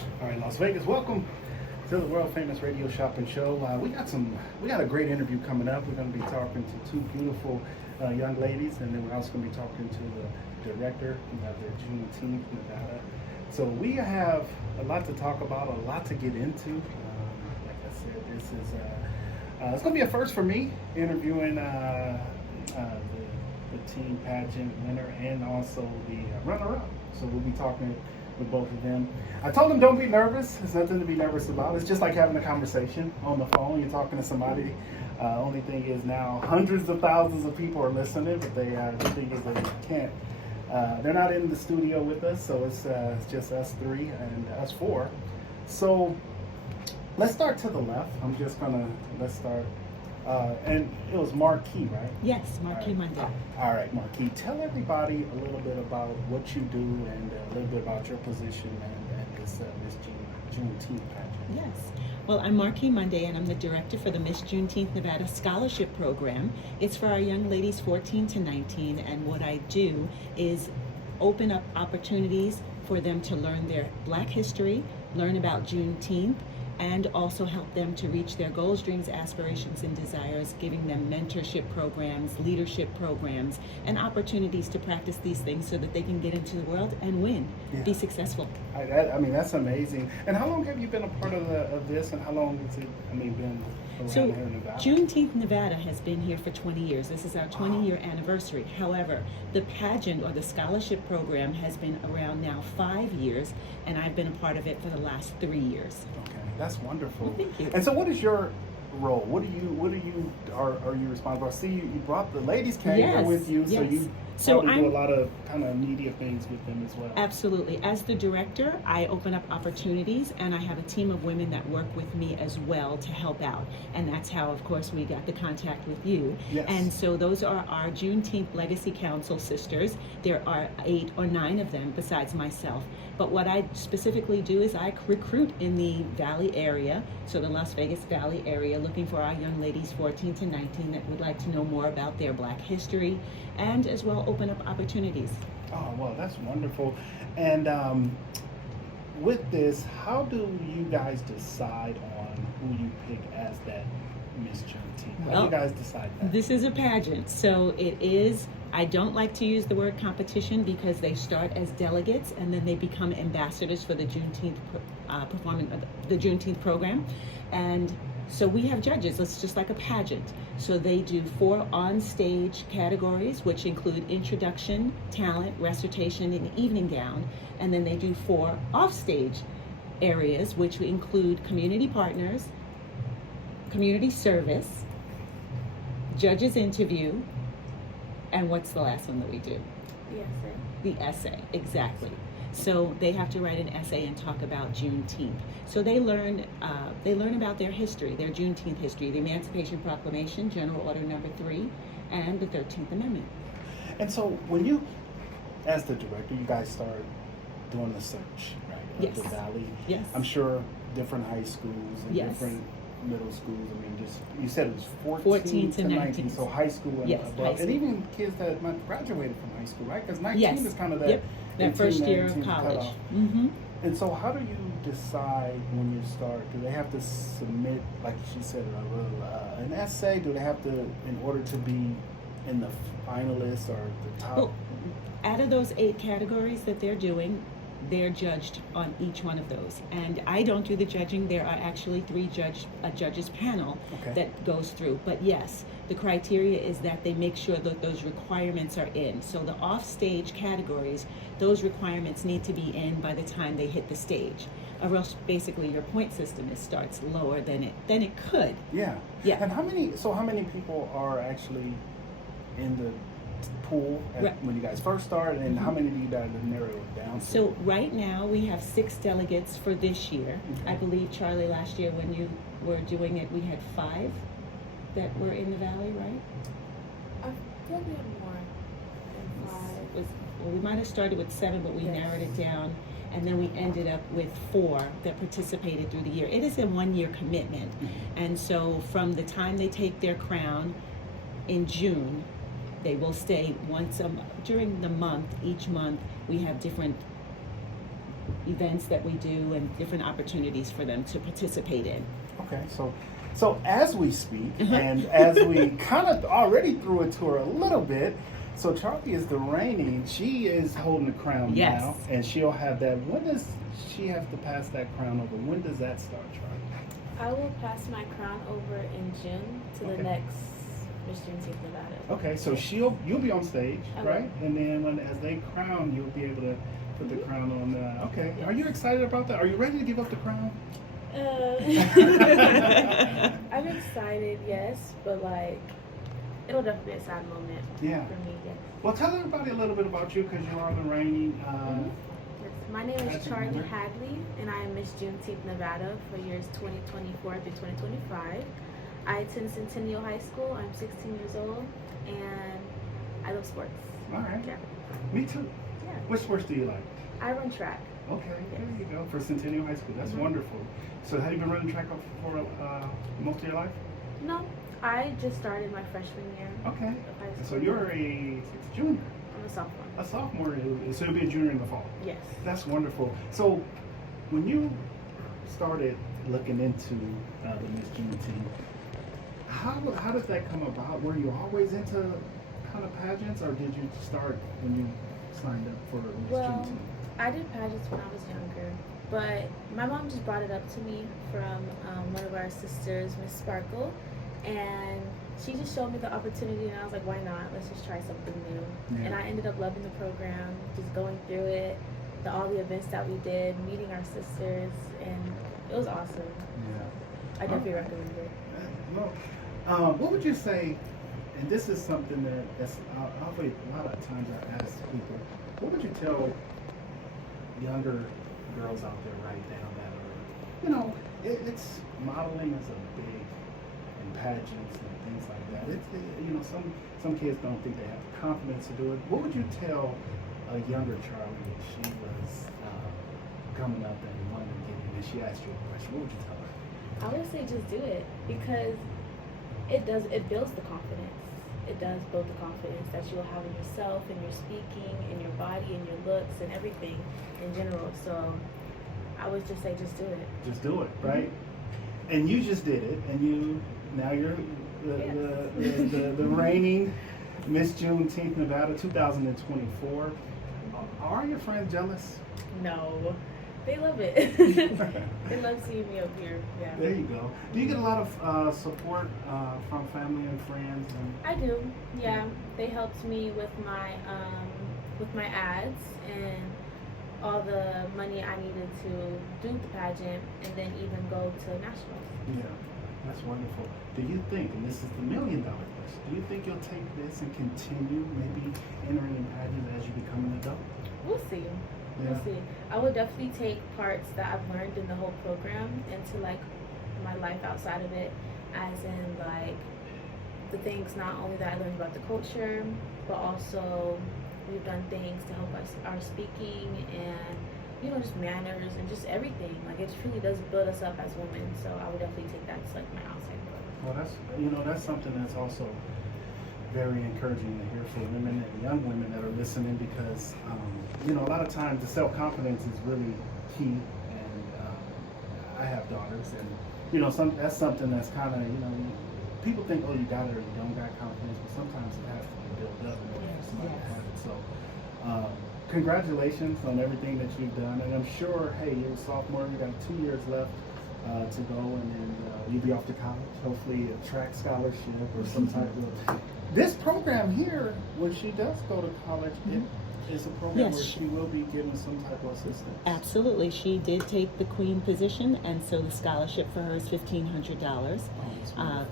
All right, Las Vegas, welcome to the world famous radio shopping show. We got a great interview coming up. We're going to be talking to two beautiful young ladies, and then we're also going to be talking to the director of the Juneteenth, Nevada. So we have a lot to talk about, a lot to get into. Like I said, this is it's going to be a first for me interviewing the team pageant winner and also the runner-up. So we'll be talking with both of them. I told them don't be nervous. There's nothing to be nervous about. It's just like having a conversation on the phone. You're talking to somebody. Only thing is now hundreds of thousands of people are listening, but the thing is they can't. They're not in the studio with us, so it's just us three and us four. So let's start to the left. Let's start. And it was MarQue, right? Yes, MarQue Munday. All right, MarQue. Tell everybody a little bit about what you do and a little bit about your position and this Juneteenth pageant. Yes. Well, I'm MarQue Munday, and I'm the director for the Miss Juneteenth Nevada Scholarship Program. It's for our young ladies 14 to 19, and what I do is open up opportunities for them to learn their Black history, learn about Juneteenth, and also help them to reach their goals, dreams, aspirations, and desires, giving them mentorship programs, leadership programs, and opportunities to practice these things so that they can get into the world and win, be successful. I mean, that's amazing. And how long have you been a part of this, and how long has it, been around So, here in Nevada? Juneteenth Nevada has been here for 20 years. This is our 20-year anniversary. However, the pageant or the scholarship program has been around now 5 years, and I've been a part of it for the last 3 years. Okay, that's wonderful. Well, thank you. And so, what is your role? What are you responsible? I see you brought the ladies came here with you, so yes. you So probably do a lot of kind of media things with them as well. Absolutely. As the director, I open up opportunities, and I have a team of women that work with me as well to help out. And that's how, of course, we got the contact with you. Yes. And so those are our Juneteenth Legacy Council sisters. There are 8 or 9 of them besides myself. But what I specifically do is I recruit in the Valley area, so the Las Vegas Valley area, looking for our young ladies 14 to 19 that would like to know more about their Black history, and as well open up opportunities. Oh, well, that's wonderful. And with this, how do you guys decide on who you pick as that Miss Juneteenth? How do you guys decide that? This is a pageant, so it is. I don't like to use the word competition because they start as delegates and then they become ambassadors for the Juneteenth the Juneteenth program, and so we have judges. It's just like a pageant. So they do 4 on-stage categories, which include introduction, talent, recitation, and evening gown, and then they do 4 off-stage areas, which include community partners, community service, judges interview, and what's the last one that we do? The essay. The essay, exactly. So they have to write an essay and talk about Juneteenth. So they learn about their history, their Juneteenth history, the Emancipation Proclamation, General Order Number 3, and the 13th Amendment. And so when you, as the director, you guys start doing the search, right? Yes. Of the Valley. Yes. I'm sure different high schools and Yes. different middle schools. I mean, just you said it was 14 to 19. So high school and Yes, above, high school. and even kids that might graduated from high school, right? Because 19 Yes. is kind of that. Yep. That 18, first year 19 of college. cutoff. Mm-hmm. And so, how do you decide when you start? Do they have to submit, like she said, an essay? Do they have to, in order to be in the finalists or the top? Well, out of those 8 categories that they're doing, they're judged on each one of those. And I don't do the judging. There are actually 3 judges panel that goes through. But yes, the criteria is that they make sure that those requirements are in. So the off-stage categories, those requirements need to be in by the time they hit the stage. Or else basically your point system starts lower than it could. Yeah. Yeah. And how many people are actually in the pool when you guys first started, and how many do you guys narrow it down to? So right now we have 6 delegates for this year. I believe, Charlie, last year when you were doing it, we had 5 that were in the Valley, right? I feel we had more than 5. Well, we might have started with 7, but we narrowed it down, and then we ended up with 4 that participated through the year. It is a 1-year commitment, and so from the time they take their crown in June, they will stay once during the month. Each month we have different events that we do and different opportunities for them to participate in. Okay, so as we speak, and as we kind of already threw it to her a little bit, so Charlee is the reigning. She is holding the crown Yes. now, and she'll have that. When does she have to pass that crown over? When does that start, Charlee? I will pass my crown over in June to Okay. the next Miss Juneteenth Nevada. Okay, so you'll be on stage, I will. right? And then as they crown, you'll be able to put the crown on. Okay, are you excited about that? Are you ready to give up the crown? I'm excited, yes, but like, it'll definitely be a sad moment Yeah. for me, yes. Well, tell everybody a little bit about you because you are the reigning. Yes. My name is Pageant Charlee winner. Hadley, and I am Miss Juneteenth Nevada for years 2024 through 2025. I attend Centennial High School. I'm 16 years old, and I love sports. All right. Yeah. Me too. Yeah. Which sports do you like? I run track. Okay, Yes. there you go. For Centennial High School, that's wonderful. So have you been running track for most of your life? No, I just started my freshman year Okay. of high school. So you're a junior, I'm a sophomore. a sophomore, so you'll be a junior in the fall. Yes. That's wonderful. So when you started looking into the Miss Juneteenth, how did that come about? Were you always into kind of pageants, or did you start when you signed up for Miss Well, Juneteenth? I did pageants when I was younger, but my mom just brought it up to me from one of our sisters, Miss Sparkle, and she just showed me the opportunity, and I was like, why not? Let's just try something new. Yeah. And I ended up loving the program, just going through it, all the events that we did, meeting our sisters, and it was awesome. Yeah. I definitely recommend it. Well, what would you say? And this is something that's a lot of times I ask people. What would you tell younger girls out there right now that are, it's modeling is a big, and pageants and things like that. Some kids don't think they have the confidence to do it. What would you tell a younger Charlee if she was coming up and wanted to get in and she asked you a question? What would you tell her? I would say just do it because it builds the confidence. It does build the confidence that you'll have in yourself, in your speaking, in your body, in your looks, and everything in general. So I would just say just do it. Just do it, right? And you just did it, and now you're the reigning Miss Juneteenth Nevada 2024. Are your friends jealous? No, they love it. They love seeing me up here. Yeah. There you go. Do you get a lot of support from family and friends? I do. Yeah, they helped me with my ads and all the money I needed to do the pageant, and then even go to nationals. Yeah, that's wonderful. Do you think, and this is the $1 million question, do you think you'll take this and continue maybe entering in pageants as you become an adult? We'll see. Yeah. We'll see. I would definitely take parts that I've learned in the whole program into like my life outside of it, as in like the things not only that I learned about the culture, but also we've done things to help us our speaking and just manners and just everything. Like it truly does build us up as women. So I would definitely take that as like my outside work. Well, that's something that's also very encouraging to hear for women and young women that are listening because a lot of times the self-confidence is really key. And I have daughters, and that's something that's kind of people think, oh, you got it or you don't got confidence, but sometimes it has to be built up in order for somebody to have it. So congratulations on everything that you've done, and I'm sure, hey, you're a sophomore, you got 2 years left to go, and then you'll be off to college, hopefully a track scholarship or some type of. This program here, when she does go to college, it is a program where she will be given some type of assistance. Absolutely. She did take the queen position, and so the scholarship for her is $1,500.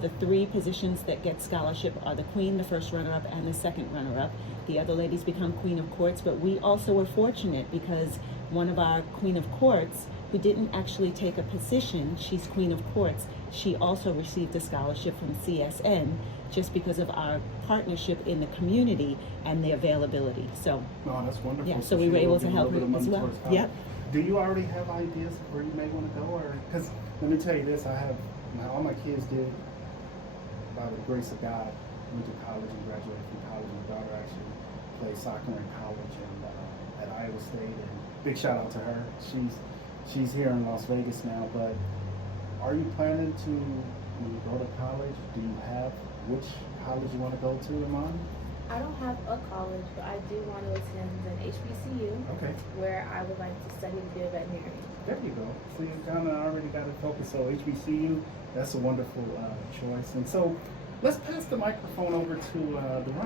The 3 positions that get scholarship are the queen, the first runner-up, and the second runner-up. The other ladies become queen of courts, but we also were fortunate because one of our queen of courts, who didn't actually take a position, she's queen of courts, she also received a scholarship from CSN just because of our partnership in the community and the availability. So, that's wonderful. yeah, so we were able to help her as well. Yep. Do you already have ideas of where you may want to go? Or because let me tell you this, all my kids did, by the grace of God, went to college and graduated from college. My daughter actually played soccer in college and at Iowa State, and big shout out to her. She's here in Las Vegas now. But are you planning to, when you go to college, do you have which college you want to go to in mind? I don't have a college, but I do want to attend an HBCU. Okay. Where I would like to study to be a veterinarian. There you go. So you kind of already got it focused. So HBCU, that's a wonderful choice. And so let's pass the microphone over to the